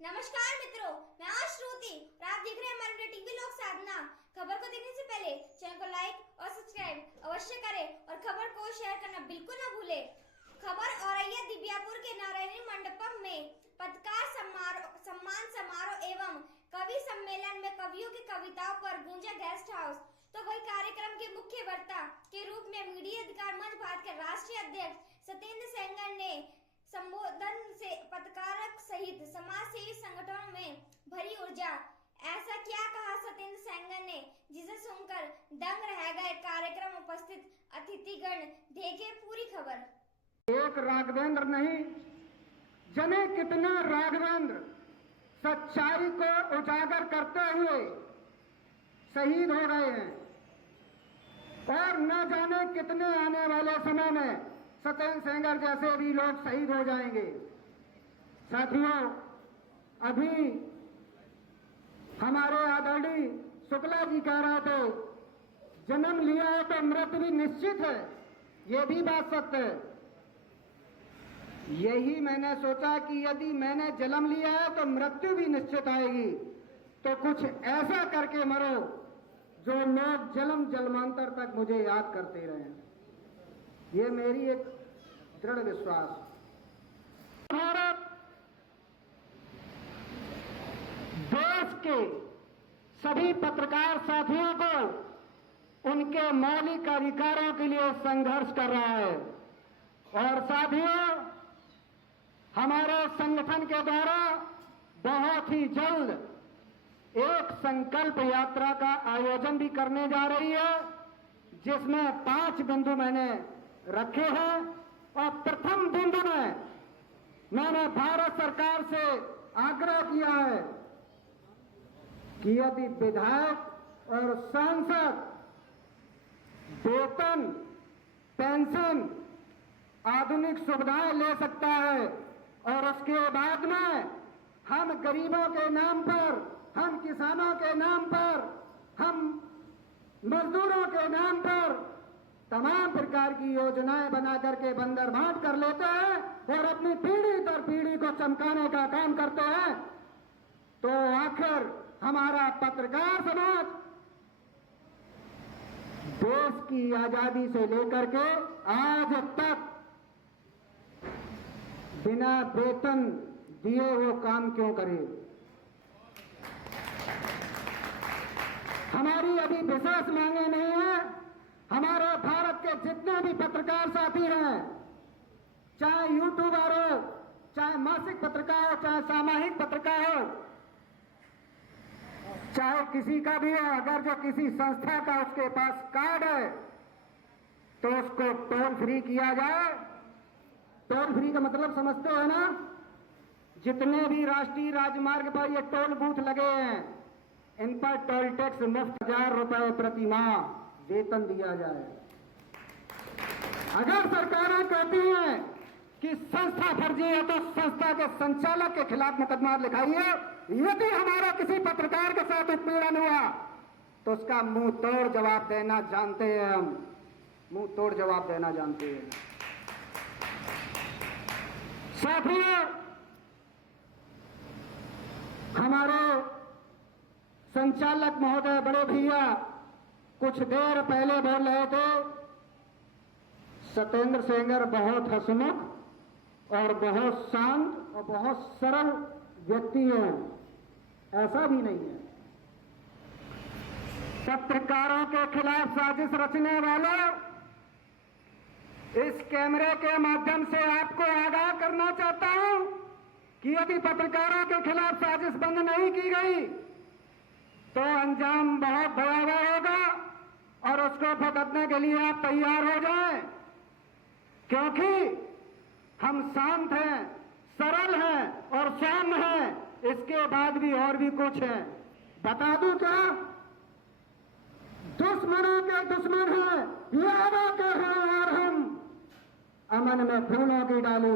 नमस्कार मित्रों, मैं आज श्रुति और आप देख रहे हैं हमारे टीवी लोक साधना। खबर को देखने से पहले चैनल को लाइक और सब्सक्राइब अवश्य करें और खबर को शेयर करना बिल्कुल न भूलें। खबर औरैया दिव्यापुर के नारायणी मंडपम में पत्रकार सम्मान समारोह एवं कवि सम्मेलन में कवियों की कविताओं पर गूंजा गेस्ट हाउस। तो वही कार्यक्रम के मुख्य वक्ता के रूप में मीडिया अधिकार मंच भारत के राष्ट्रीय अध्यक्ष सत्येंद्र सेंगर ने संबोधन से पत्रकार सहित समाज सेवी संगठनों में भरी ऊर्जा। ऐसा क्या कहा सत्येंद्र सेंगर ने जिसे सुनकर दंग रह गए कार्यक्रम उपस्थित अतिथिगण। देखे पूरी खबर। एक राघवेंद्र नहीं जने कितने राघवेंद्र सच्चाई को उजागर करते हुए शहीद हो गए हैं और न जाने कितने आने वाले समय में सत्येंद्र सेंगर जैसे भी लोग शहीद हो जाएंगे। साथियों, अभी हमारे आदरणीय शुक्ला जी कह रहे थे जन्म लिया है तो मृत्यु भी निश्चित है। ये भी बात सत्य है। यही मैंने सोचा कि यदि मैंने जन्म लिया है तो मृत्यु भी निश्चित आएगी, तो कुछ ऐसा करके मरो जो लोग जन्म जन्मांतर तक मुझे याद करते रहें। ये मेरी एक दृढ़ विश्वास। भारत देश के सभी पत्रकार साथियों को उनके मौलिक अधिकारों के लिए संघर्ष कर रहा है और साथियों, हमारे संगठन के द्वारा बहुत ही जल्द एक संकल्प यात्रा का आयोजन भी करने जा रही है, जिसमें 5 बिंदु मैंने रखे हैं। और प्रथम बिंदु में मैंने भारत सरकार से आग्रह किया है कि यदि विधायक और सांसद वेतन, पेंशन, आधुनिक सुविधाएं ले सकता है और उसके बाद में हम गरीबों के नाम पर, हम किसानों के नाम पर, हम मजदूरों के नाम पर तमाम प्रकार की योजनाएं बना करके बंदर बांट कर लेते हैं और अपनी पीढ़ी दर पीढ़ी को चमकाने का काम करते हैं, तो आखिर हमारा पत्रकार समाज देश की आजादी से लेकर के आज तक बिना वेतन दिए वो काम क्यों करे। हमारी अभी विशेष मांगे नहीं है। हमारे भारत के जितने भी पत्रकार साथी हैं, चाहे यूट्यूबर हो, चाहे मासिक पत्रकार हो, चाहे सामाजिक पत्रकार हो, चाहे किसी का भी हो, अगर जो किसी संस्था का उसके पास कार्ड है तो उसको टोल फ्री किया जाए। टोल फ्री का मतलब समझते हो ना? जितने भी राष्ट्रीय राजमार्ग पर ये टोल बूथ लगे हैं, इन पर टोल टैक्स मुफ्त 1000 रुपए प्रति माह वेतन दिया जाए। अगर सरकारें कहती हैं कि संस्था फर्जी है तो संस्था के संचालक के खिलाफ मुकदमा लिखाइए। यदि हमारा किसी पत्रकार के साथ उत्पीड़न हुआ तो उसका मुंह तोड़ जवाब देना जानते हैं हम, मुंह तोड़ जवाब देना जानते हैं। साथियों, हमारे संचालक महोदय बड़े भैया कुछ देर पहले बोल रहे थे सत्येंद्र सेंगर बहुत हंसमुख और बहुत शांत और बहुत सरल व्यक्ति है। ऐसा भी नहीं है। पत्रकारों के खिलाफ साजिश रचने वालों, इस कैमरे के माध्यम से आपको आगाह करना चाहता हूं कि यदि पत्रकारों के खिलाफ साजिश बंद नहीं की गई तो अंजाम बहुत भयावह होगा और उसको भुगतने के लिए आप तैयार हो जाएं, क्योंकि हम शांत हैं, सरल हैं और सौम्य हैं। इसके बाद भी और भी कुछ है। बता दूं क्या? दुश्मनों के दुश्मन हैं, यादों के हैं और हम अमन में फूलों की डाली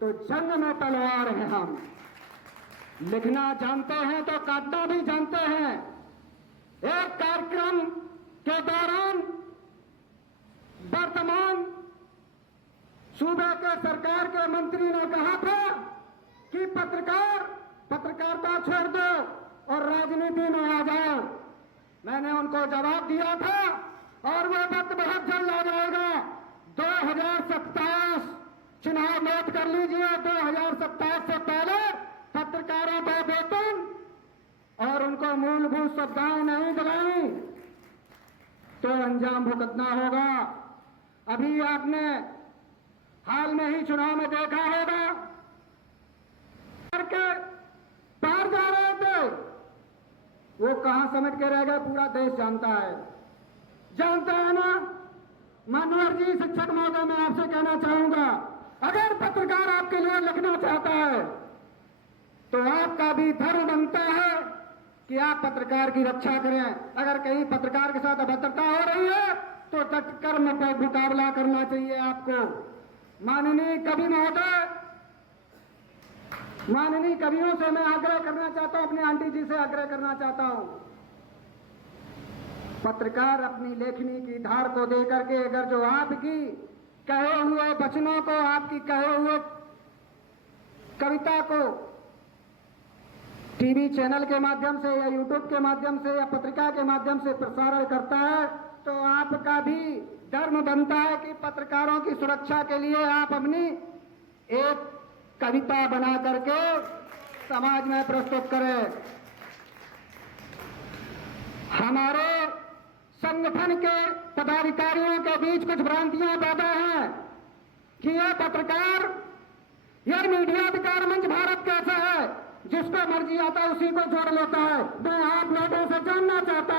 तो जंग में तलवार हैं। हम लिखना जानते हैं तो काटना भी जानते हैं। एक कार्यक्रम के दौरान वर्तमान सूबे के सरकार के मंत्री ने कहा था कि पत्रकार पत्रकारिता छोड़ दो और राजनीति में आ जाओ। मैंने उनको जवाब दिया था और वो वक्त बहुत जल्द आ जाएगा। 2027 चुनाव नोट कर लीजिए। 2027 से पहले पत्रकारों का वेतन और उनको मूलभूत सुविधाएं नहीं दिलाई तो अंजाम भुगतना होगा। अभी आपने हाल में ही चुनाव में देखा होगा के पार जा रहे थे, वो कहां समेट के रह गए पूरा देश जानता है ना। मनोहर जी, शिक्षक महोदय, मैं आपसे कहना चाहूंगा, अगर पत्रकार आपके लिए लिखना चाहता है तो आपका भी धर्म बनता है कि आप पत्रकार की रक्षा करें। अगर कहीं पत्रकार के साथ अभद्रता हो रही है तो डटकर मुकाबला करना चाहिए आपको। माननीय कवि महोदय, माननीय कवियों से मैं आग्रह करना चाहता हूं, अपनी आंटी जी से आग्रह करना चाहता हूं, पत्रकार अपनी लेखनी की धार को देकर के अगर जो आपकी कहे हुए वचनों को, आपकी कहे हुए कविता को टीवी चैनल के माध्यम से या यूट्यूब के माध्यम से या पत्रिका के माध्यम से प्रसारण करता है तो आपका भी धर्म बनता है कि पत्रकारों की सुरक्षा के लिए आप अपनी एक कविता बना करके समाज में प्रस्तुत करें। हमारे संगठन के पदाधिकारियों के बीच कुछ भ्रांतियां पैदा हैं कि यह पत्रकार, यह मीडिया अधिकार मंच भारत कैसा है, जिसको मर्जी आता है उसी को जोड़ लेता है। मैं आप लोगों से जानना चाहता हूं